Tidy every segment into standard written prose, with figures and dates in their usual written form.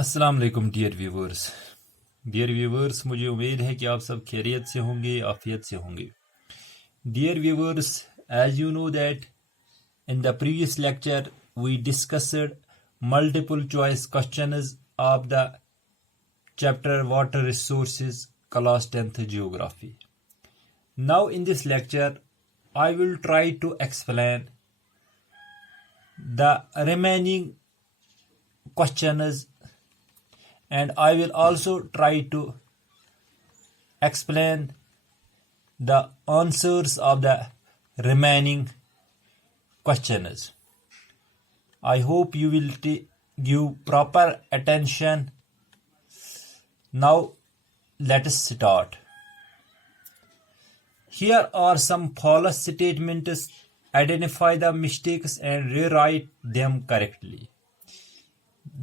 अस्सलाम वालेकुम dear viewers, मुझे उम्मीद है कि आप सब खैरियत से होंगे, आफियत से होंगे। Dear viewers, as you know that in the previous lecture we discussed multiple choice questions of the chapter water resources, class 10th geography. Now in this lecture I will try to explain the remaining questions, and I will also try to explain the answers of the remaining questions. I hope you will give proper attention. Now let us start. Here are some false statements. Identify the mistakes and rewrite them correctly.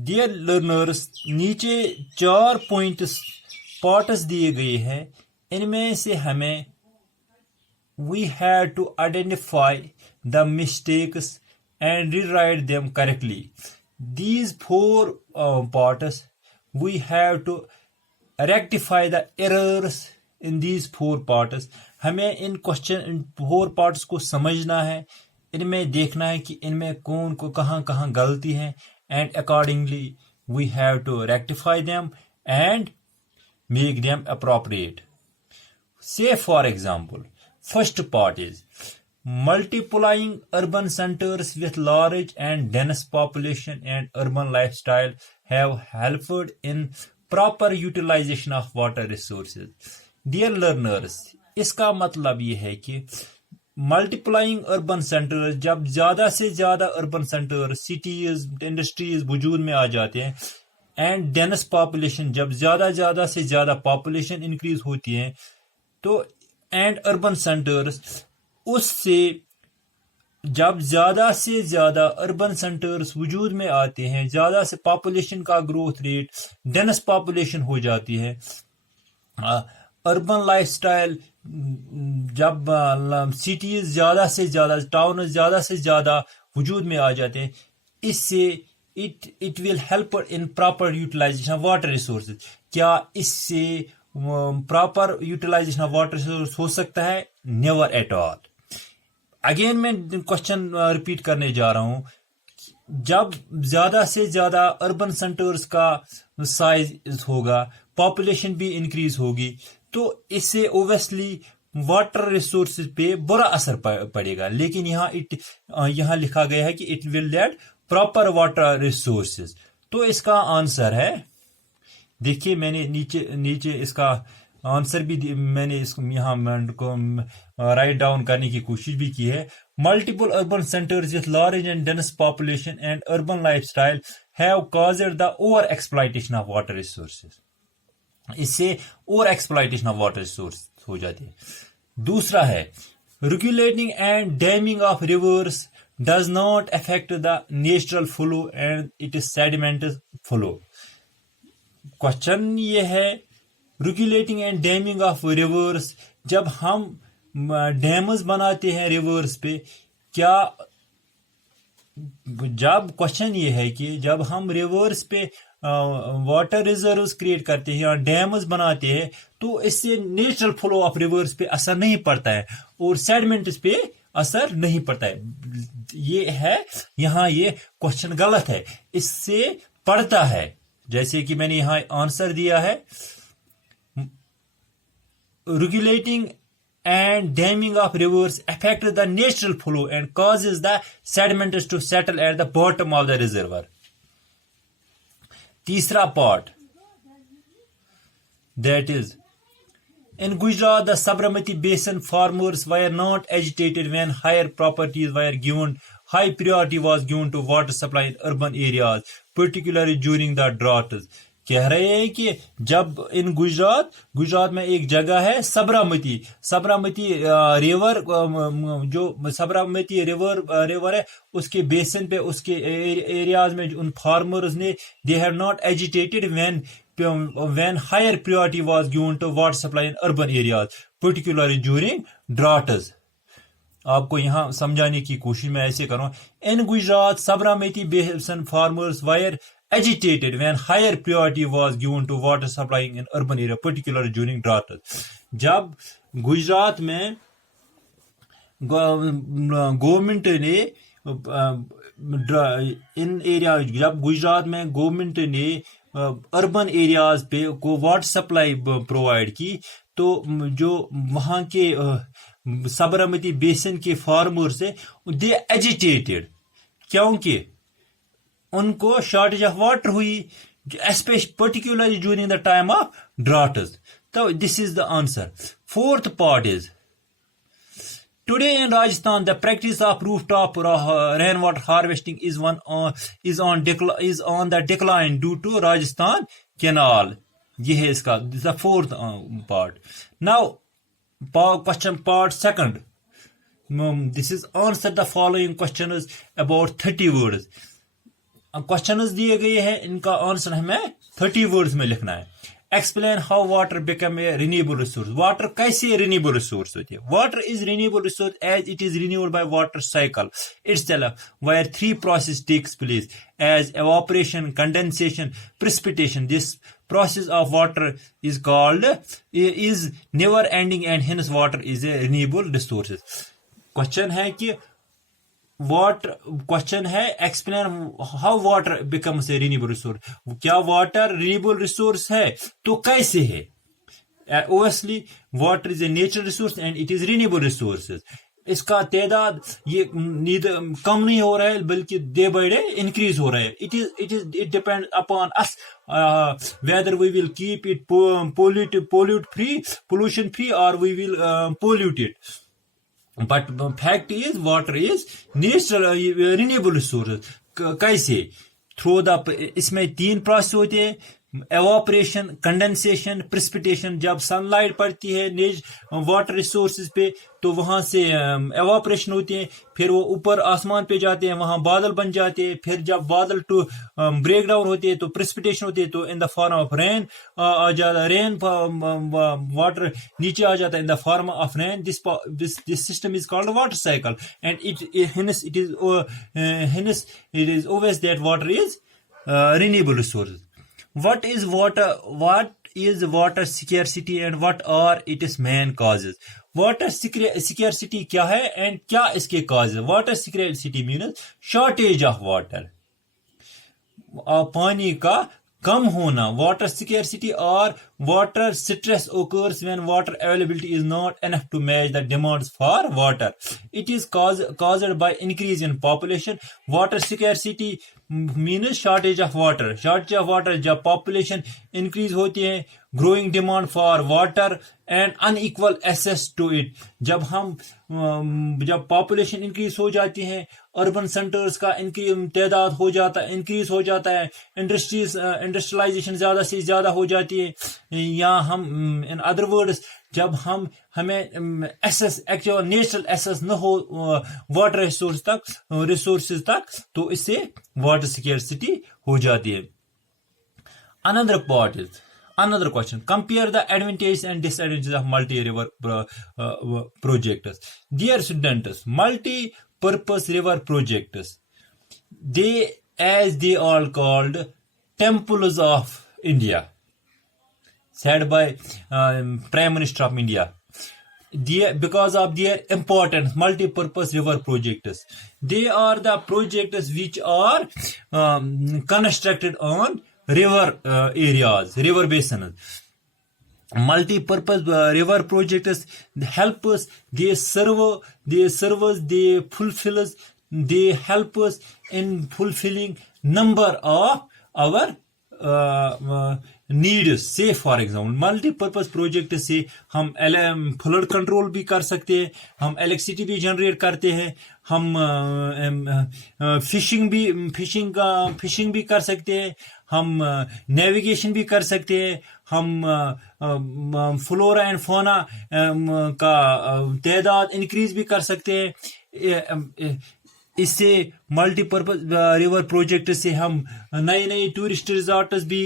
Dear learners, नीचे 4 parts दिए गए हैं। इनमें से हमें we have to identify the mistakes and rewrite them correctly. These 4 parts we have to rectify the errors in these 4 parts. हमें इन 4 parts को समझना है, इनमें देखना है कि इनमें कौन को कहाँ गलती है, and accordingly we have to rectify them and make them appropriate. Say for example, first part is multiplying urban centers with large and dense population and urban lifestyle have helped in proper utilization of water resources. Dear learners, इसका मतलब ये है कि multiplying urban centres, जब ज्यादा से ज्यादा urban centres, cities, industries वजूद में आ जाते हैं, एंड डेंस पॉपुलेशन, जब ज्यादा से ज्यादा पॉपुलेशन इंक्रीज होती है, तो एंड अर्बन सेंटर्स, उससे जब ज्यादा से ज्यादा अर्बन सेंटर्स वजूद में आते हैं, ज्यादा से पॉपुलेशन का ग्रोथ रेट, डेंस पॉपुलेशन हो जाती है, अर्बन लाइफस्टाइल, जब सिटीज ज्यादा से ज्यादा, टाउन ज्यादा से ज्यादा वजूद में आ जाते हैं, इससे it will help in proper utilisation of water resources. क्या इससे proper utilisation of water resource हो सकता है? Never at all. अगेन मैं क्वेश्चन रिपीट करने जा रहा हूं. जब ज्यादा से ज्यादा अर्बन सेंटर्स का साइज होगा, पॉपुलेशन भी इंक्रीज होगी, तो इससे ओब्वियसली वाटर रिसोर्सेज पे बुरा असर पड़ेगा. लेकिन यहाँ लिखा गया है कि it will lead proper water resources. तो इसका आंसर है, देखिए मैंने नीचे इसका आंसर भी मैंने इसको यहाँ को राइट डाउन करने की कोशिश भी की है. Multiple urban centres with large and dense population and urban lifestyle have caused the over exploitation of water resources. इससे over exploitation of water resource हो जाती है. दूसरा है regulating and damming of rivers does not affect the natural flow and it is sedimentary flow. Question ये है, regulating and damming of rivers, जब हम डैम्स बनाते हैं रिवर्स पे, क्या जब क्वेश्चन ये है कि जब हम रिवर्स पे वाटर रिजर्व्स क्रिएट करते हैं या डैम्स बनाते हैं, तो इससे नेचुरल फ्लो ऑफ रिवर्स पे असर नहीं पड़ता है और सेडिमेंट्स पे असर नहीं पड़ता है. ये है, यहाँ ये क्वेश्चन गलत है. इससे पड़ता है, जैसे कि मैंने यहाँ आंसर दिया है, regulating and damming of rivers affect the natural flow and causes the sediments to settle at the bottom of the reservoir. तीसरा part, that is, in Gujarat the Sabarmati basin farmers were not agitated when higher properties were given. High priority was given to water supply in urban areas, particularly during the droughts. कह रहे हैं कि जब इन गुजरात में एक जगह है Sabarmati river, जो साबरमती रिवर है, उसके बेसिन पे, उसके एरियाज में उन फार्मर्स ने, they have not agitated when higher priority was given to water supply in urban areas, particularly during droughts. आपको यहाँ समझाने की कोशिश मैं ऐसे कर रहा हूँ. In Gujarat Sabarmati basin farmers were agitated when higher priority was given to water supplying in urban area, particularly during droughts. जब गुजरात में गवर्नमेंट ने इन एरिया, जब गुजरात में गवर्नमेंट ने अर्बन एरियाज पे को वाटर सप्लाई प्रोवाइड की, तो जो वहाँ के साबरमती बेसिन के फार्मर्स है, दे एजिटेटेड, क्योंकि उनको शॉर्टेज ऑफ वाटर हुई, especially particularly during the time of droughts. So this is the answer. Fourth part is, today in Rajasthan the practice of rooftop rainwater harvesting is on the decline due to Rajasthan canal. ये है इसका, this is the fourth part. Now question part second. This is answer the following questions about 30 words. Questions दिए गए हैं, इनका answer हमें 30 words में लिखना है. Explain how water become a renewable resource. Water कैसे रिन्यूएबल रिसोर्स होती है? Water is renewable resource as it is renewable by water cycle itself, where three process takes place as evaporation, condensation, precipitation. This process of water is called is never ending and hence water is a renewable resource. Question है कि question है explain how water becomes a renewable resource. क्या water renewable resource है? तो कैसे है? Obviously water is a natural resource and it is renewable resources. इसका तादाद ये कम नहीं हो रहा है, बल्कि डे बाय डे इंक्रीज हो रहा है. It depend upon us whether we will keep it pollution free or we will pollute it. But fact is water is natural renewable resources. कैसे? थ्रू द, इसमें 3 प्रोसेस होते हैं, evaporation, condensation, precipitation. जब sunlight पड़ती है water resources पे, तो वहां से एवापोरेशन होती है, फिर वो ऊपर आसमान पे जाते हैं, वहां बादल बन जाते हैं. फिर जब बादल ब्रेक डाउन होते हैं तो प्रेसिपिटेशन होती है, तो in the form of rain आ जाता है. रेन वाटर नीचे आ जाता है in the form of rain. This system is called water cycle and it is obvious that water is renewable resources. What is water scarcity and what are its main causes? Water scarcity क्या है and क्या इसके causes? Water scarcity means shortage of water. पानी का कम होना. Water scarcity or water stress occurs when water availability is not enough to match the demands for water. It is caused by increase in population. Water scarcity means shortage of water. Shortage of water जब population increase होती है, growing demand for water and unequal access to it. जब population increase हो जाती है, urban centers का तादाद हो जाता है, increase हो जाता है, industrialization ज्यादा से ज्यादा हो जाती है, या हम in other words जब हमें एक्सेस, एक्चुअल नेचुरल एक्सेस न हो वाटर रिसोर्सेज तक, तो इससे वाटर स्कैर्सिटी हो जाती है. Another question. Compare the advantages and disadvantages of multi-river projects. Dear students, multi-purpose river projects, they are called temples of India, said by Prime Minister of India. Because of their importance, multi-purpose river projects. They are the projects which are constructed on river areas, river basins. Multi-purpose river projects help us. They help us in fulfilling number of our needs. Say for example, multipurpose project से हम flood control भी कर सकते हैं, हम electricity भी generate करते हैं, हम फिशिंग भी कर सकते हैं, हम नेविगेशन भी कर सकते हैं, हम फ्लोरा एंड फौना का तादाद इंक्रीज भी कर सकते हैं. इससे मल्टीपर्पज रिवर प्रोजेक्ट से हम नए टूरिस्ट रिजॉर्ट्स भी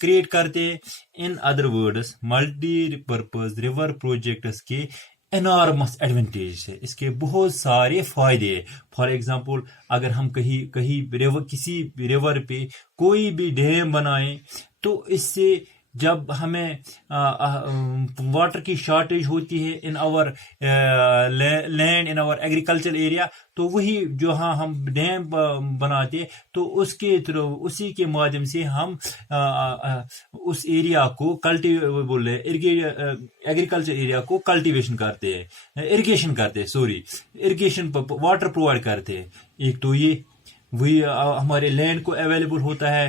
क्रिएट करते हैं. In other words, multipurpose river projects के एनॉर्मस एडवांटेज है, इसके बहुत सारे फायदे हैं। फॉर एग्जांपल अगर हम कहीं कहीं रिवर, किसी रिवर पे कोई भी डैम बनाए तो इससे जब हमें वाटर की शॉर्टेज होती है in our land, in our agriculture area, तो वही जो हाँ हम डैम बनाते हैं तो उसके थ्रू, उसी के माध्यम से हम उस एरिया को एग्रीकल्चर एरिया को कल्टीवेशन करते हैं, इरिगेशन करते हैं, सॉरी इरिगेशन वाटर प्रोवाइड करते हैं। एक तो ये वही हमारे लैंड को अवेलेबल होता है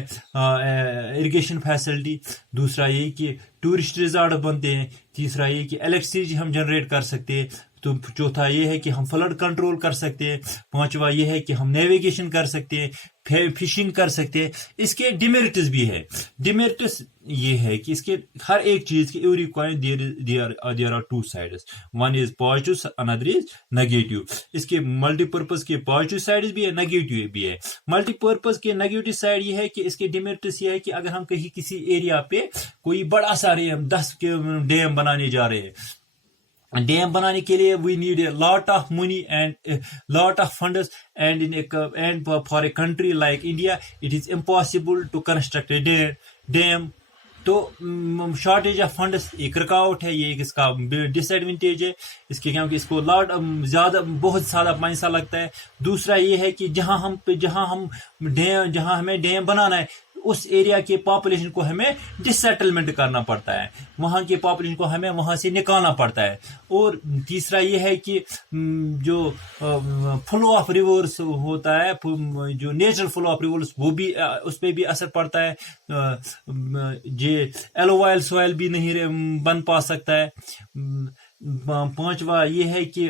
इरिगेशन फैसिलिटी। दूसरा ये कि टूरिस्ट रिजॉर्ट बनते हैं। तीसरा ये कि इलेक्ट्रिसिटी हम जनरेट कर सकते हैं। तो चौथा ये है कि हम फ्लड कंट्रोल कर सकते हैं। पांचवा ये है कि हम नेविगेशन कर सकते हैं, फिशिंग कर सकते हैं। इसके डिमेरिट्स भी है। डिमेरिट्स ये है कि इसके हर एक चीज के every coin there are two sides, one is positive, another is negative. इसके मल्टीपर्पज के पॉजिटिव साइड भी है, नेगेटिव भी है। मल्टीपर्पज के नेगेटिव साइड ये है कि इसके डिमेरिट्स ये है कि अगर हम कहीं किसी एरिया पे कोई बड़ा सा 10 डैम बनाने जा रहे हैं, डैम बनाने के लिए we need a lot of money and lot of funds, and for a country like India it is impossible to construct a dam. तो शॉर्टेज ऑफ फंड्स एक रुकावट है, ये एक इसका डिसएडवांटेज है इसके, क्योंकि इसको बहुत ज्यादा पैसा लगता है। दूसरा ये है कि जहां हमें डैम बनाना है उस एरिया के पॉपुलेशन को हमें डिससेटलमेंट करना पड़ता है, वहां के पॉपुलेशन को हमें वहां से निकालना पड़ता है। और तीसरा ये है कि जो फ्लो ऑफ रिवर्स होता है, जो नेचुरल फ्लो ऑफ रिवर्स, वो भी उस पर भी असर पड़ता है। जे एलोवाइल सॉइल भी नहीं बन पा सकता है। पांचवा ये है कि